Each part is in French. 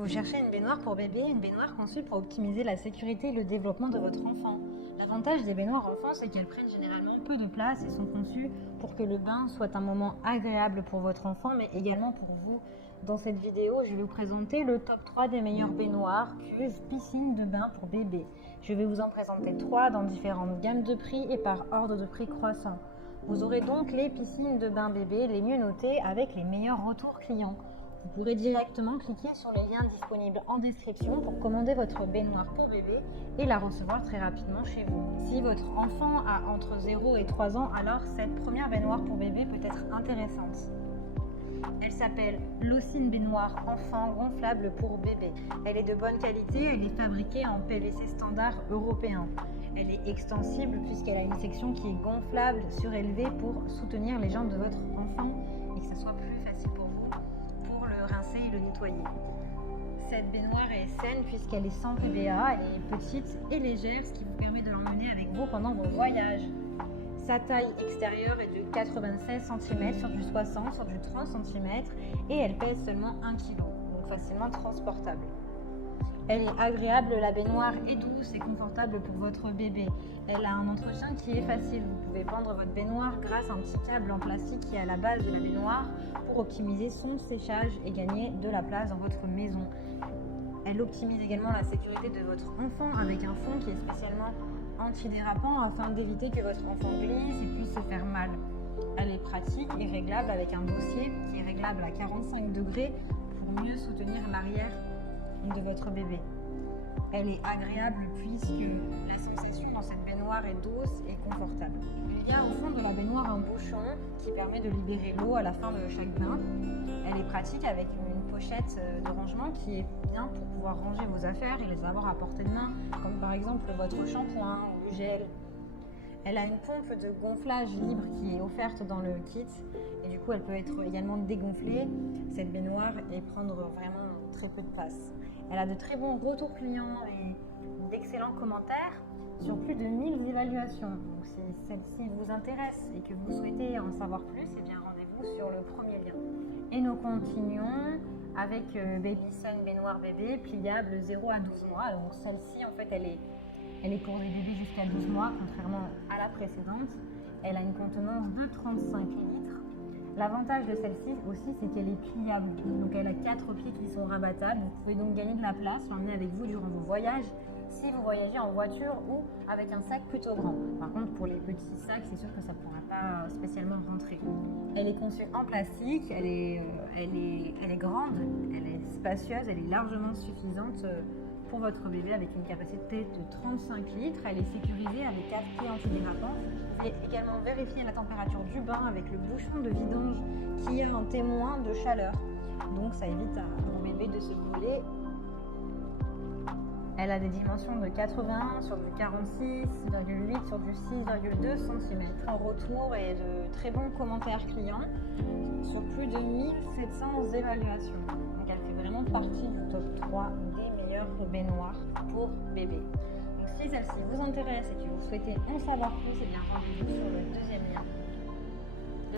Vous cherchez une baignoire pour bébé, une baignoire conçue pour optimiser la sécurité et le développement de votre enfant. L'avantage des baignoires enfants, c'est qu'elles prennent généralement peu de place et sont conçues pour que le bain soit un moment agréable pour votre enfant, mais également pour vous. Dans cette vidéo, je vais vous présenter le top 3 des meilleures baignoires, cuves, piscines de bain pour bébé. Je vais vous en présenter 3 dans différentes gammes de prix et par ordre de prix croissant. Vous aurez donc les piscines de bain bébé les mieux notées avec les meilleurs retours clients. Vous pourrez directement cliquer sur les liens disponibles en description pour commander votre baignoire pour bébé et la recevoir très rapidement chez vous. Si votre enfant a entre 0 et 3 ans, alors cette première baignoire pour bébé peut être intéressante. Elle s'appelle l'Ocine baignoire enfant gonflable pour bébé. Elle est de bonne qualité, elle est fabriquée en PVC standard européen. Elle est extensible puisqu'elle a une section qui est gonflable, surélevée pour soutenir les jambes de votre enfant et que ça soit plus facile pour vous pour le rincer et le nettoyer. Cette baignoire est saine puisqu'elle est sans PBA, elle est petite et légère, ce qui vous permet de l'emmener avec vous pendant vos voyages. Sa taille extérieure est de 96 cm sur du 60, sur du 30 cm et elle pèse seulement 1 kg, donc facilement transportable. Elle est agréable, la baignoire est douce et confortable pour votre bébé. Elle a un entretien qui est facile. Vous pouvez pendre votre baignoire grâce à un petit câble en plastique qui est à la base de la baignoire pour optimiser son séchage et gagner de la place dans votre maison. Elle optimise également la sécurité de votre enfant avec un fond qui est spécialement antidérapant afin d'éviter que votre enfant glisse et puisse se faire mal. Elle est pratique et réglable avec un dossier qui est réglable à 45 degrés pour mieux soutenir l'arrière de votre bébé. Elle est agréable puisque la sensation dans cette baignoire est douce et confortable. Il y a au fond de la baignoire un bouchon qui permet de libérer l'eau à la fin de chaque bain. Elle est pratique avec une pochette de rangement qui est bien pour pouvoir ranger vos affaires et les avoir à portée de main, comme par exemple votre shampoing ou le gel. Elle a une pompe de gonflage libre qui est offerte dans le kit et du coup elle peut être également dégonflée, cette baignoire, et prendre vraiment très peu de place. Elle a de très bons retours clients et d'excellents commentaires sur plus de 1000 évaluations. Donc si celle-ci vous intéresse et que vous souhaitez en savoir plus, eh bien rendez-vous sur le premier lien. Et nous continuons avec Baby Sun baignoire bébé pliable 0 à 12 mois. Donc celle-ci en fait elle est pour les bébés jusqu'à 12 mois, contrairement à la précédente. Elle a une contenance de 35 litres. L'avantage de celle-ci aussi, c'est qu'elle est pliable. Donc elle a 4 pieds qui sont rabattables. Vous pouvez donc gagner de la place, l'emmener avec vous durant vos voyages, si vous voyagez en voiture ou avec un sac plutôt grand. Par contre, pour les petits sacs, c'est sûr que ça ne pourra pas spécialement rentrer. Elle est conçue en plastique, elle est grande, elle est spacieuse, elle est largement suffisante pour votre bébé avec une capacité de 35 litres. Elle est sécurisée avec 4 pieds antidérapants. Vous pouvez également vérifier la température du bain avec le bouchon de vidange qui est un témoin de chaleur. Donc ça évite à vos bébés de se brûler. Elle a des dimensions de 81 sur du 46,8 sur du 6,2 cm. En retour et de très bons commentaires clients sur plus de 1700 évaluations. Donc elle fait vraiment partie du top 3 des meilleures baignoires pour bébé. Donc si celle-ci vous intéresse et que vous souhaitez en savoir plus, eh bien rendez-vous sur le deuxième lien.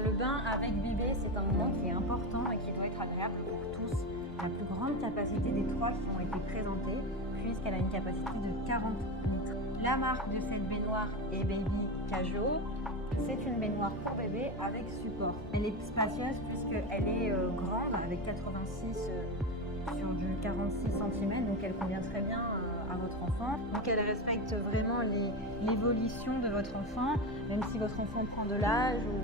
Le bain avec bébé, c'est un moment qui est important et qui doit être agréable pour tous. La plus grande capacité des 3 qui ont été présentés, puisqu'elle a une capacité de 40 litres. La marque de cette baignoire est Baby Casual. C'est une baignoire pour bébé avec support. Elle est spacieuse puisqu'elle est grande avec 86 sur du 46 cm, donc elle convient très bien à votre enfant. Donc elle respecte vraiment l'évolution de votre enfant, même si votre enfant prend de l'âge ou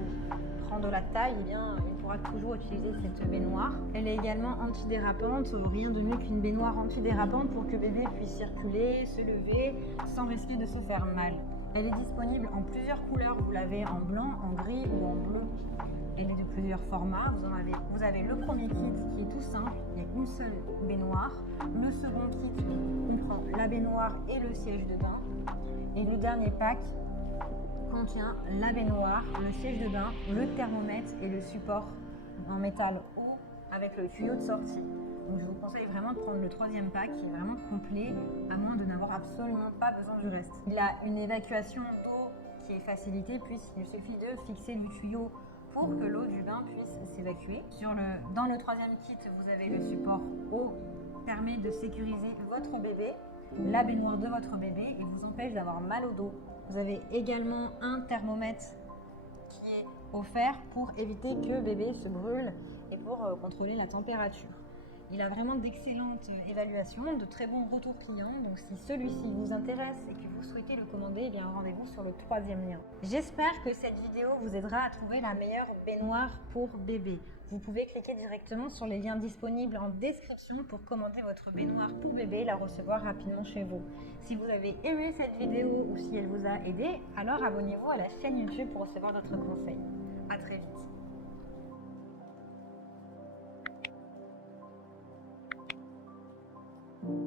prend de la taille, eh bien, il pourra toujours utiliser cette baignoire. Elle est également antidérapante, rien de mieux qu'une baignoire antidérapante pour que bébé puisse circuler, se lever sans risquer de se faire mal. Elle est disponible en plusieurs couleurs, vous l'avez en blanc, en gris ou en bleu. Elle est de plusieurs formats. Vous avez le premier kit qui est tout simple, il y a une seule baignoire. Le second kit comprend la baignoire et le siège de bain. Et le dernier pack contient la baignoire, le siège de bain, le thermomètre et le support en métal haut avec le tuyau de sortie. Donc je vous conseille vraiment de prendre le troisième pack qui est vraiment complet, à moins de n'avoir absolument pas besoin du reste. Il a une évacuation d'eau qui est facilitée puisqu'il suffit de fixer le tuyau pour que l'eau du bain puisse s'évacuer. Dans le troisième kit, vous avez le support eau permet de sécuriser votre bébé, la baignoire de votre bébé et vous empêche d'avoir mal au dos. Vous avez également un thermomètre qui est offert pour éviter que bébé se brûle et pour contrôler la température. Il a vraiment d'excellentes évaluations, de très bons retours clients. Donc si celui-ci vous intéresse et que vous souhaitez le commander, eh bien rendez-vous sur le 3e lien. J'espère que cette vidéo vous aidera à trouver la meilleure baignoire pour bébé. Vous pouvez cliquer directement sur les liens disponibles en description pour commander votre baignoire pour bébé et la recevoir rapidement chez vous. Si vous avez aimé cette vidéo ou si elle vous a aidé, alors abonnez-vous à la chaîne YouTube pour recevoir d'autres conseils. À très vite.